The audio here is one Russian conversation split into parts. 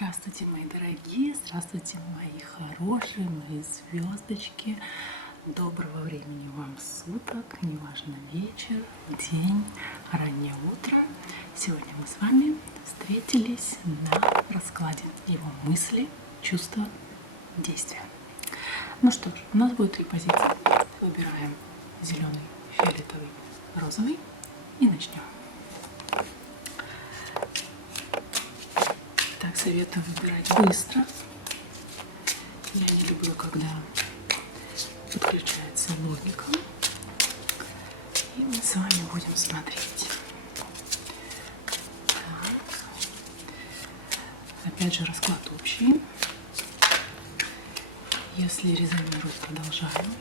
Здравствуйте, мои дорогие, здравствуйте, мои хорошие, мои звездочки. Доброго времени вам суток, неважно вечер, день, раннее утро. Сегодня мы с вами встретились на раскладе его мысли, чувства, действия. Ну что ж, у нас будет 3 позиции. Выбираем зеленый, фиолетовый, розовый и начнем. Так, советую выбирать быстро. Я не люблю, когда подключается логика. И мы с вами будем смотреть. Так. Опять же, расклад общий. Если резонирует, продолжаем.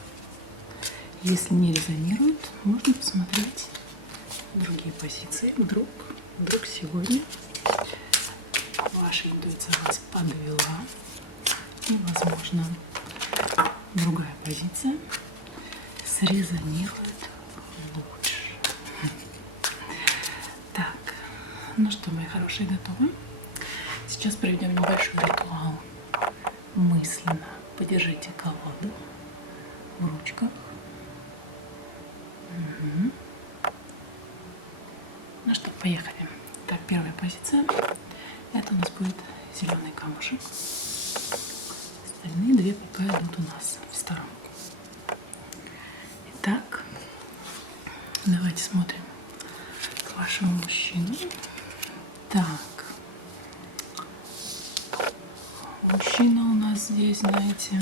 Если не резонирует, можно посмотреть другие позиции. Вдруг сегодня ваша интуиция вас подвела, и, возможно, другая позиция срезонирует лучше. Так, ну что, мои хорошие, готовы? Сейчас проведем небольшой ритуал. Мысленно подержите колоду в ручках. Угу. Ну что, поехали. Так, первая позиция. Это у нас будет зеленый камушек. Остальные 2 пока идут у нас в сторонку. Итак, давайте смотрим к вашему мужчину. Так, мужчина у нас здесь, знаете,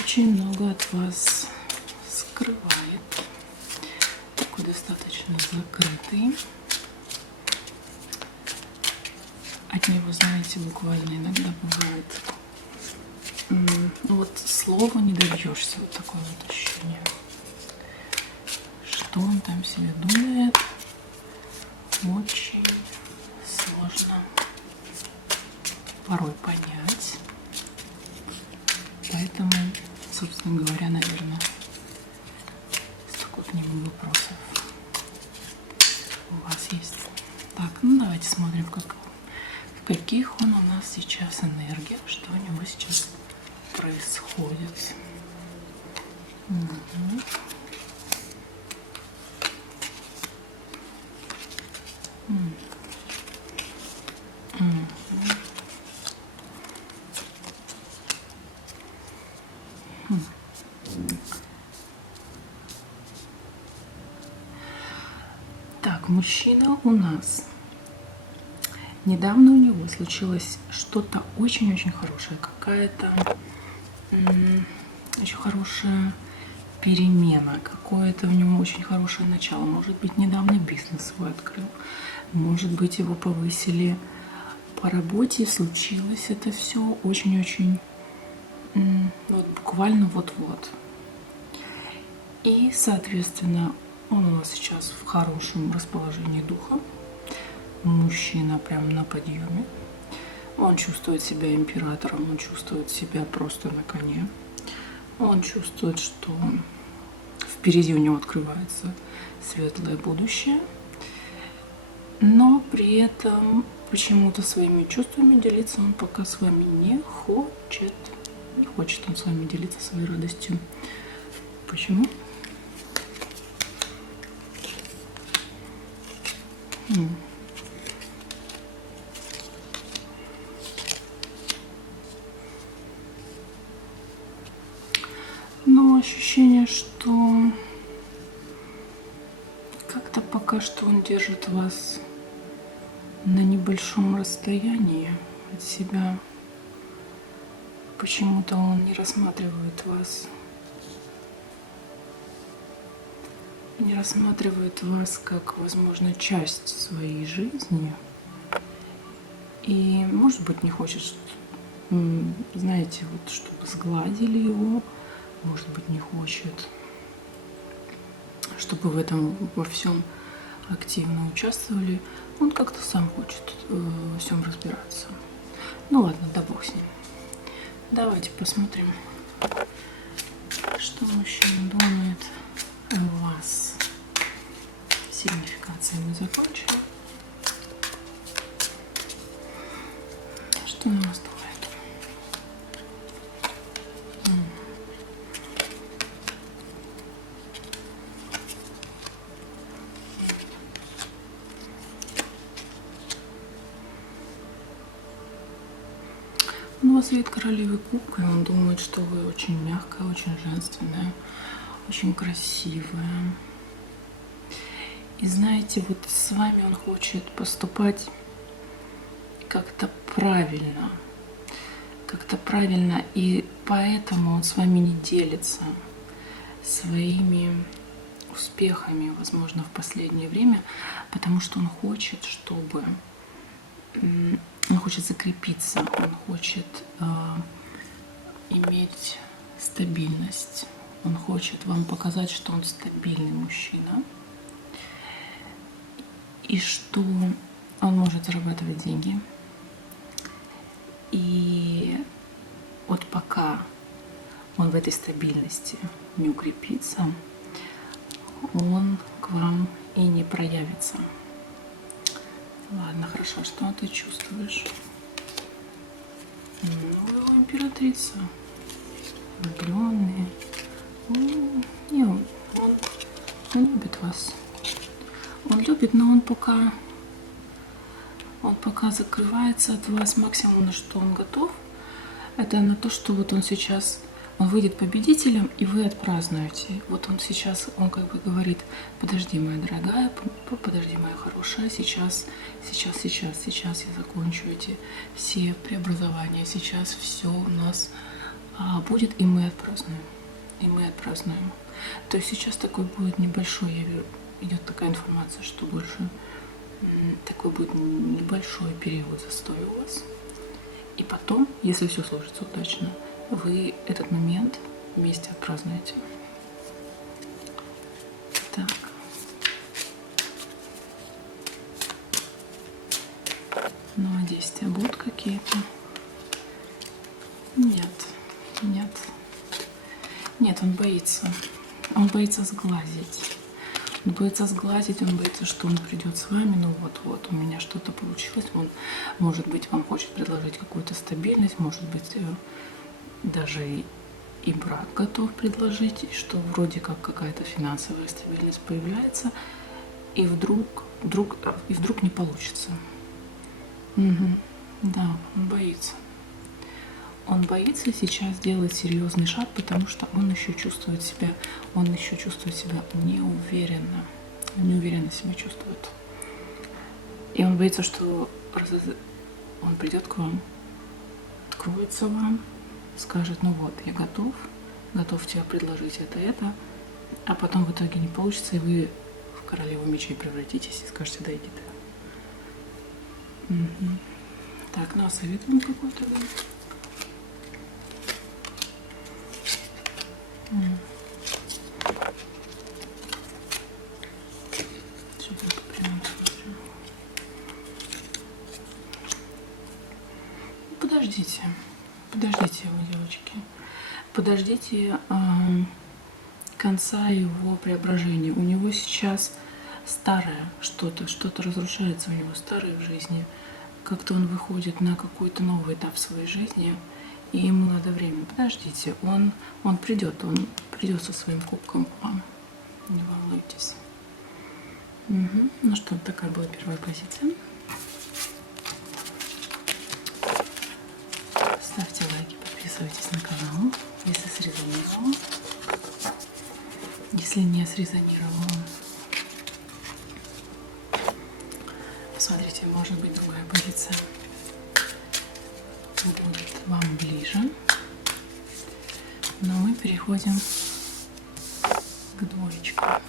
очень много от вас скрывает. Такой достаточно закрытый. От него, знаете, буквально иногда бывает, вот слова не добьешься, вот такое вот ощущение. Что он там себе думает, очень сложно порой понять. Поэтому, собственно говоря, наверное, столько к нему вопросов у вас есть. Так, ну давайте смотрим, в каких он у нас сейчас энергиях, что у него сейчас происходит. Угу. Так, мужчина у нас. Недавно у него случилось что-то очень-очень хорошее, какая-то очень хорошая перемена, какое-то у него очень хорошее начало. Может быть, недавно бизнес свой открыл, может быть, его повысили по работе, случилось это все очень-очень, вот буквально вот-вот. И, соответственно, он у нас сейчас в хорошем расположении духа. Мужчина прям на подъеме. Он чувствует себя императором, он чувствует себя просто на коне. Он чувствует, что впереди у него открывается светлое будущее. Но при этом почему-то своими чувствами делиться он пока с вами не хочет. Не хочет он с вами делиться своей радостью. Почему? Но ощущение, что как-то пока что он держит вас на небольшом расстоянии от себя. Почему-то он не рассматривает вас. Не рассматривает вас как, возможно, часть своей жизни. И, может быть, не хочет, знаете, вот, чтобы сгладили его. Может быть, не хочет, чтобы в этом во всем активно участвовали. Он как-то сам хочет во всем разбираться. Ну ладно, да бог с ним. Давайте посмотрим, что мужчина думает о вас. Сигнификации мы закончили. Что у нас думает? Он у вас видит королевы кубка, и он думает, что вы очень мягкая, очень женственная, очень красивая. И знаете, вот с вами он хочет поступать как-то правильно, и поэтому он с вами не делится своими успехами, возможно, в последнее время, потому что он хочет, чтобы он хочет закрепиться, он хочет иметь стабильность, он хочет вам показать, что он стабильный мужчина и что он может зарабатывать деньги. И вот пока он в этой стабильности не укрепится, он к вам и не проявится. Ладно, хорошо, что ты чувствуешь? Ну, его императрица. Влюбленные. Не, он любит вас. Он любит, но он пока закрывается от вас. Максимум, на что он готов, это на то, что вот он сейчас, он выйдет победителем, и вы отпразднуете. Вот он сейчас, он как бы говорит: подожди, моя дорогая, подожди, моя хорошая, сейчас я закончу эти все преобразования, сейчас все у нас будет, и мы отпразднуем. То есть сейчас такой будет небольшой, я вижу, идет такая информация, что больше такой будет небольшой период застоя у вас. И потом, если все сложится удачно, вы этот момент вместе отпразднуете. Так. Ну а действия будут какие-то? Нет, он боится. Он боится сглазить. Он боится, что он придет с вами, ну вот, у меня что-то получилось, он, может быть, вам хочет предложить какую-то стабильность, может быть, даже и брак готов предложить, и что вроде как какая-то финансовая стабильность появляется, и вдруг не получится. Да, он боится. Он боится сейчас делать серьезный шаг, потому что он еще чувствует себя неуверенно. Неуверенно себя чувствует. И он боится, что он придет к вам, откроется вам, скажет: ну вот, я готов тебе предложить это, а потом в итоге не получится, и вы в королеву мечей превратитесь и скажете: да иди ты. Так, ну а совет вам какой-то, да? Подождите его, девочки. Подождите конца его преображения. У него сейчас старое что-то разрушается у него, старое в жизни. Как-то он выходит на какой-то новый этап в своей жизни, и ему надо время. Подождите, он придет со своим кубком к вам. Не волнуйтесь. Ну что, такая была первая позиция. Ставьте лайки, подписывайтесь на канал, если срезонировало. Если не срезонировало, посмотрите, может быть, другая позиция будет вам ближе. Но мы переходим к двоечкам.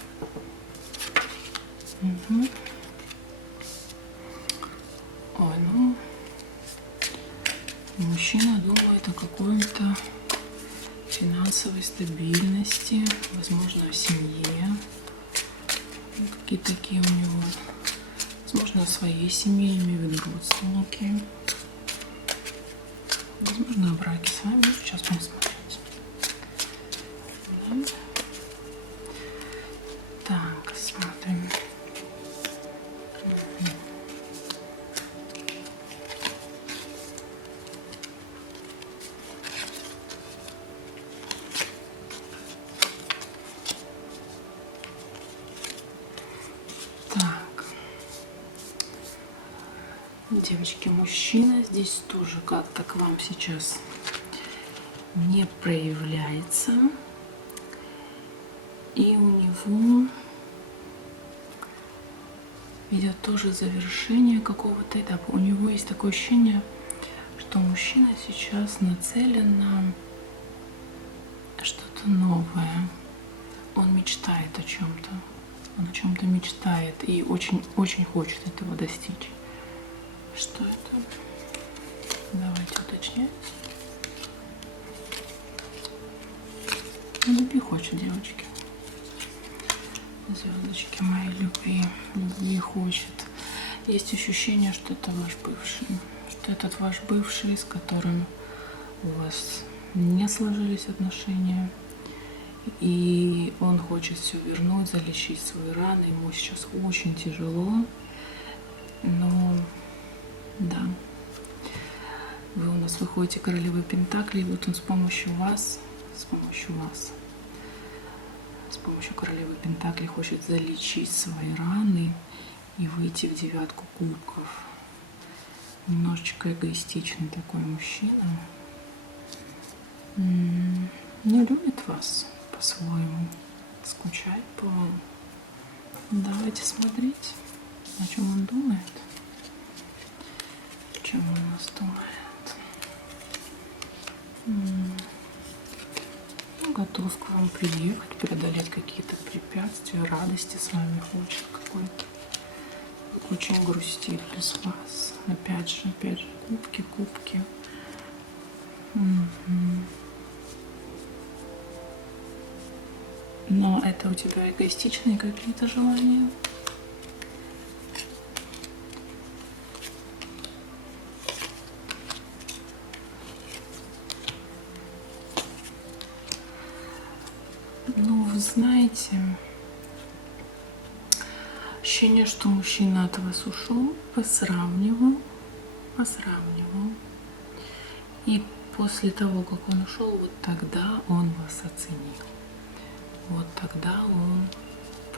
Ой, ну, мужчина думает о какой-то финансовой стабильности, возможно, о семье. Какие-то такие у него. Возможно, о своей семье, имею в виду родственники. Возможно, о браке с вами. Сейчас будем смотреть. Да. Так, смотрим. Девочки, мужчина здесь тоже как-то к вам сейчас не проявляется. И у него идет тоже завершение какого-то этапа. У него есть такое ощущение, что мужчина сейчас нацелен на что-то новое. Он мечтает о чем-то. Он о чем-то мечтает и очень хочет этого достичь. Что это? Давайте уточнять. Любви хочет, девочки. Звездочки моей любви. Любви хочет. Есть ощущение, что это ваш бывший. Что этот ваш бывший, с которым у вас не сложились отношения. И он хочет все вернуть, залечить свои раны. Ему сейчас очень тяжело. Но да. Вы у нас выходите королевой Пентаклей. Вот он с помощью королевы Пентаклей хочет залечить свои раны и выйти в девятку кубков. Немножечко эгоистичный такой мужчина. Но любит вас по-своему. Скучает по вам. Давайте смотреть, о чем он думает. О чем он у нас думает. Готов к вам приехать, преодолеть какие-то препятствия, радости с вами хочет какой-то. Очень грустит без вас. Опять же, кубки. Но это у тебя эгоистичные какие-то желания? Ну, вы знаете, ощущение, что мужчина от вас ушел, посравнивал. И после того, как он ушел, вот тогда он вас оценил. Вот тогда он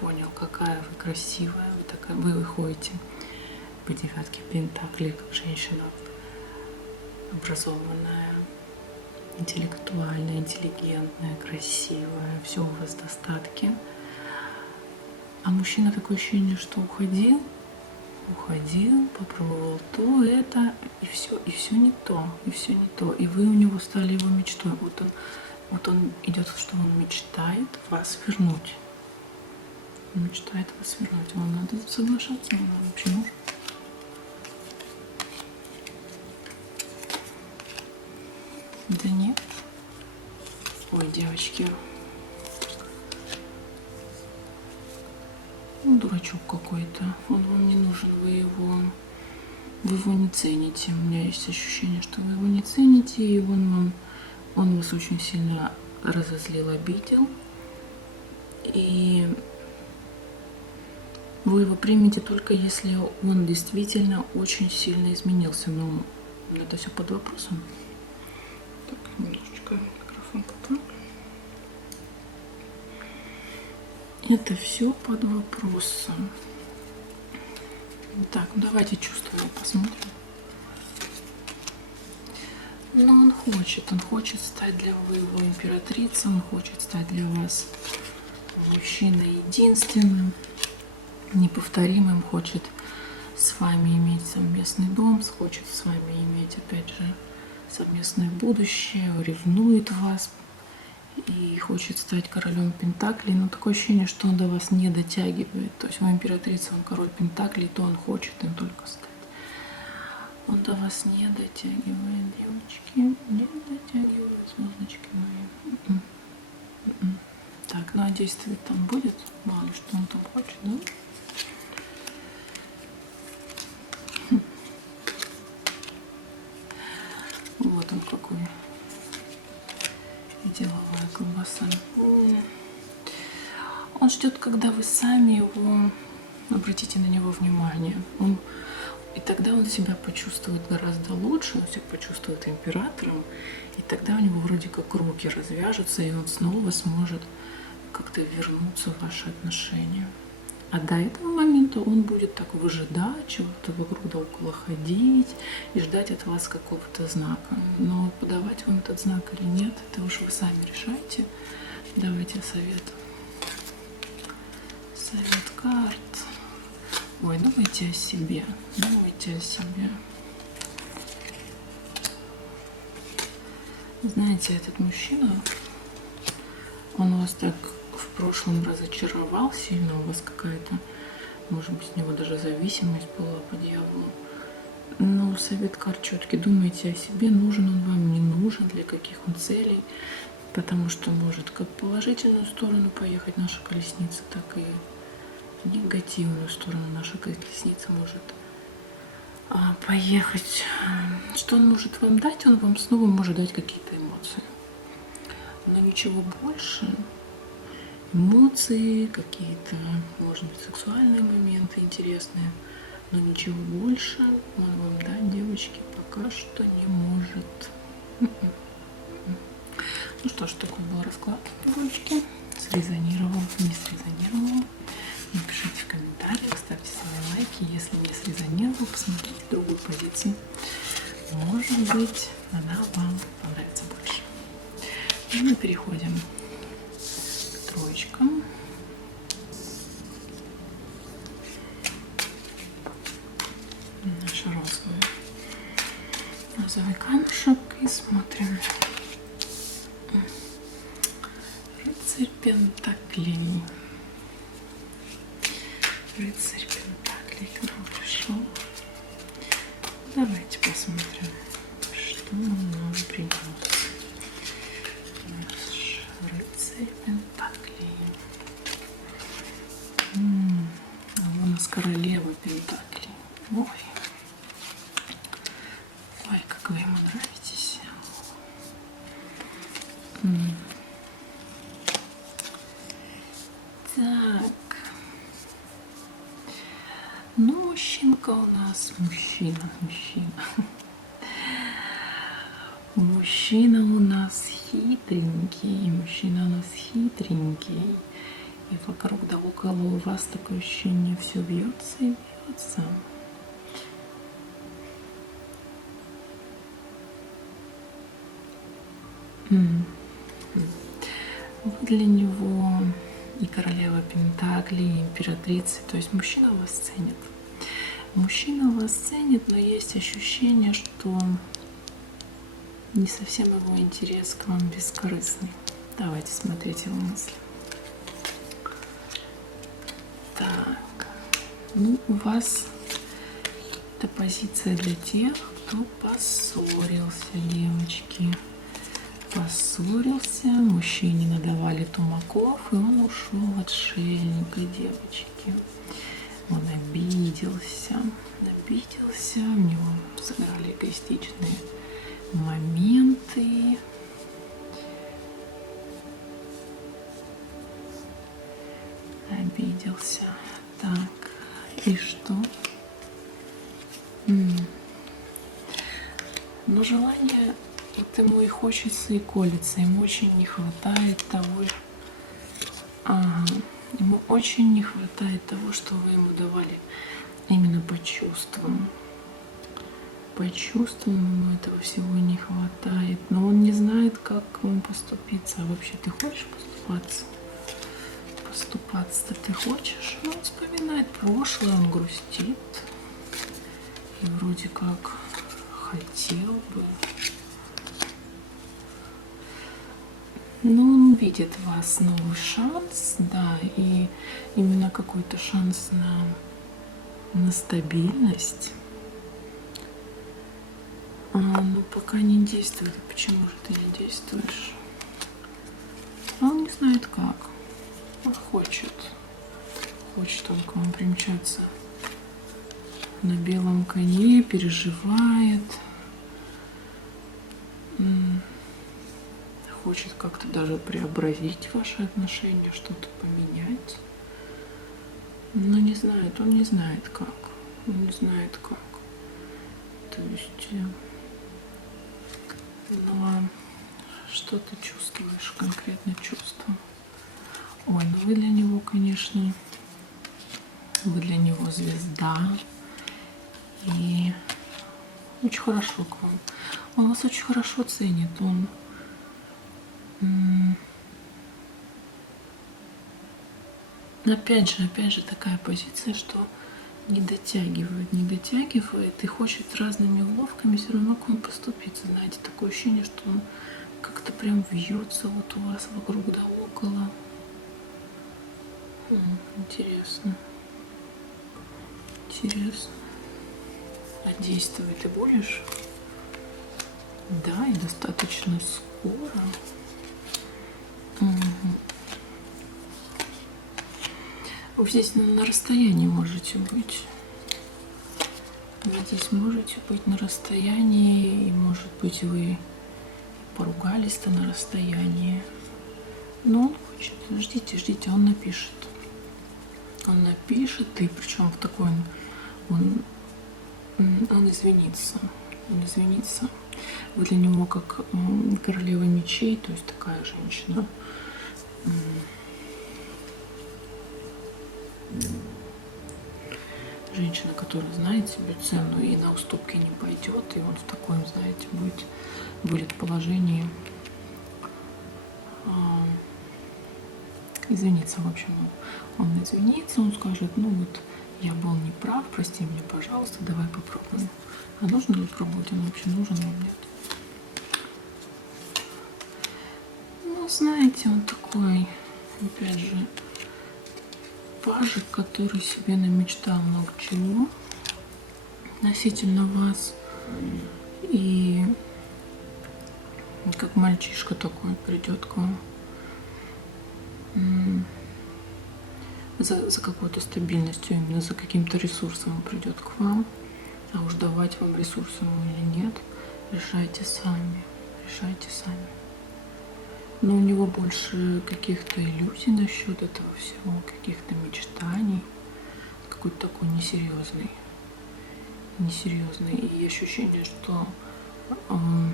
понял, какая вы красивая, вы выходите по девятке Пентаклей, как женщина образованная, интеллектуальная, интеллигентная, красивая, все у вас в достатке. А мужчина такое ощущение, что уходил, попробовал то, это, и все не то. И вы у него стали его мечтой. Вот он идет, что он мечтает вас вернуть. Вам надо соглашаться, вам вообще нужно. Да нет. Ой, девочки. Дурачок какой-то. Он вам не нужен, вы его не цените. У меня есть ощущение, что вы его не цените, и он вас очень сильно разозлил, обидел. И вы его примете только если он действительно очень сильно изменился. Но это все под вопросом. Так, немножечко микрофон потом. Это все под вопросом. Так, давайте чувства посмотрим. Но он хочет стать для вас его императрицей, он хочет стать для вас мужчиной единственным, неповторимым, хочет с вами иметь совместный дом, хочет с вами иметь, опять же, совместное будущее, ревнует вас и хочет стать королем Пентаклей, но такое ощущение, что он до вас не дотягивает. То есть вы императрица, он король Пентаклей, то он хочет им только стать. Он до вас не дотягивает, девочки, не дотягивает, звездочки мои. Так, ну а действовать там будет? Мало ли что он там хочет, да? Вот он какой. Деловая колбаса. Он ждет, когда вы сами его обратите на него внимание. И тогда он себя почувствует гораздо лучше, он себя почувствует императором, и тогда у него вроде как руки развяжутся, и он снова сможет как-то вернуться в ваши отношения. А до этого момента он будет так выжидать, чего-то вокруг да около ходить и ждать от вас какого-то знака. Но подавать вам этот знак или нет, это уж вы сами решайте. Давайте совет. Совет карт. Ой, думайте о себе. Думайте о себе. Знаете, этот мужчина, он вас так в прошлом разочаровал сильно, у вас какая-то, может быть, с него даже зависимость была по дьяволу. Но совет карт четкий. Думайте о себе, нужен он вам, не нужен, для каких он целей. Потому что может как в положительную сторону поехать наша колесница, так и в негативную сторону наша колесница может поехать. Что он может вам дать? Он вам снова может дать какие-то эмоции. Но ничего больше. Эмоции, какие-то, может быть, сексуальные моменты интересные. Но ничего больше он вам дать, девочки, пока что не может. Ну что ж, такой был расклад, девочки. Срезонировал, не срезонировал. Напишите в комментариях, ставьте свои лайки. Если не срезонировал, посмотрите другую позицию. Может быть, она вам понравится больше. И мы переходим к троечкам. Наш розовый камушек. И смотрим. Рыцарь Пентаклей. Рыцарь Пентаклей к нам пришел. Давайте посмотрим, что он нам принес. Наш рыцарь Пентаклей. А у нас королева Пентаклей. Ой. Ой, как вы ему нравитесь. Так. Ну, мужчинка у нас, мужчина. Мужчина у нас хитренький, И вокруг да около у вас такое ощущение, все вьется и вьется. Вы для него и королева Пентаклей, и императрица, то есть мужчина вас ценит. Мужчина вас ценит, но есть ощущение, что не совсем его интерес к вам бескорыстный. Давайте смотреть его мысли. Так, ну у вас это позиция для тех, кто поссорился, девочки. Поссорился, мужчине надавали тумаков, и он ушел отшельника, девочки. Он обиделся, у него сыграли эгоистичные моменты. Обиделся. Так, и что? Но желание вот ему и хочется, и колется. Ему очень не хватает того, ему очень не хватает того, что вы ему давали именно по чувствам. По чувствам ему этого всего не хватает. Но он не знает, как вам поступиться. А вообще ты хочешь поступаться? Поступаться-то ты хочешь? Ну, он вспоминает прошлое, он грустит. И вроде как хотел бы. Но он видит в вас новый шанс, да, и именно какой-то шанс на стабильность. Но пока не действует. Почему же ты не действуешь? Он не знает как. Он хочет только он примчаться на белом коне, переживает. Хочет как-то даже преобразить ваши отношения, что-то поменять. Но не знает, он не знает как. То есть, ну, что ты чувствуешь, конкретно чувство? Ой, ну вы для него, конечно, Вы для него звезда. И очень хорошо к вам. Он вас очень хорошо ценит. Он опять же такая позиция, что не дотягивает и хочет разными уловками все равно к вам поступиться. Знаете, такое ощущение, что он как-то прям вьется вот у вас вокруг да около. Интересно. Интересно. А действует ты будешь? Да, и достаточно скоро. Вы здесь на расстоянии можете быть. Вы здесь можете быть на расстоянии, и может быть вы поругались-то на расстоянии. Но он хочет. Ждите, он напишет. Он напишет, и причем в такой он извинится. Он извинится. Вы для него как королева мечей, то есть такая женщина. Женщина, которая знает себе цену и на уступки не пойдет, и он в таком, знаете, будет положении извиниться, в общем. Он извинится, он скажет, ну вот, я был неправ, прости меня, пожалуйста, давай попробуем. А нужно ли пробовать? Он вообще нужен вам, нет? Ну, знаете, он такой, опять же, пажик, который себе намечтал много чего относительно вас. И как мальчишка такой придет к вам за какой-то стабильностью, именно за каким-то ресурсом он придет к вам. А уж давать вам ресурс ему или нет, решайте сами. Решайте сами. Но у него больше каких-то иллюзий насчет этого всего, каких-то мечтаний. Какой-то такой несерьезный. И ощущение, что он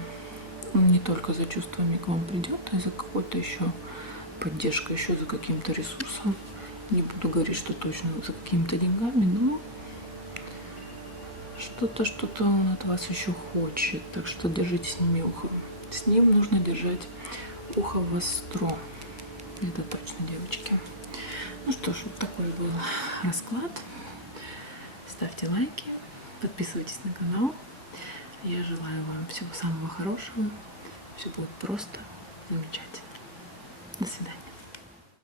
не только за чувствами к вам придет, а и за какой-то еще поддержкой, еще за каким-то ресурсом. Не буду говорить, что точно за какими-то деньгами, но что-то он от вас еще хочет. Так что держите с ними ухо. С ним нужно держать ухо востро. Это точно, девочки. Ну что ж, вот такой был расклад. Ставьте лайки, подписывайтесь на канал. Я желаю вам всего самого хорошего. Все будет просто замечательно. До свидания.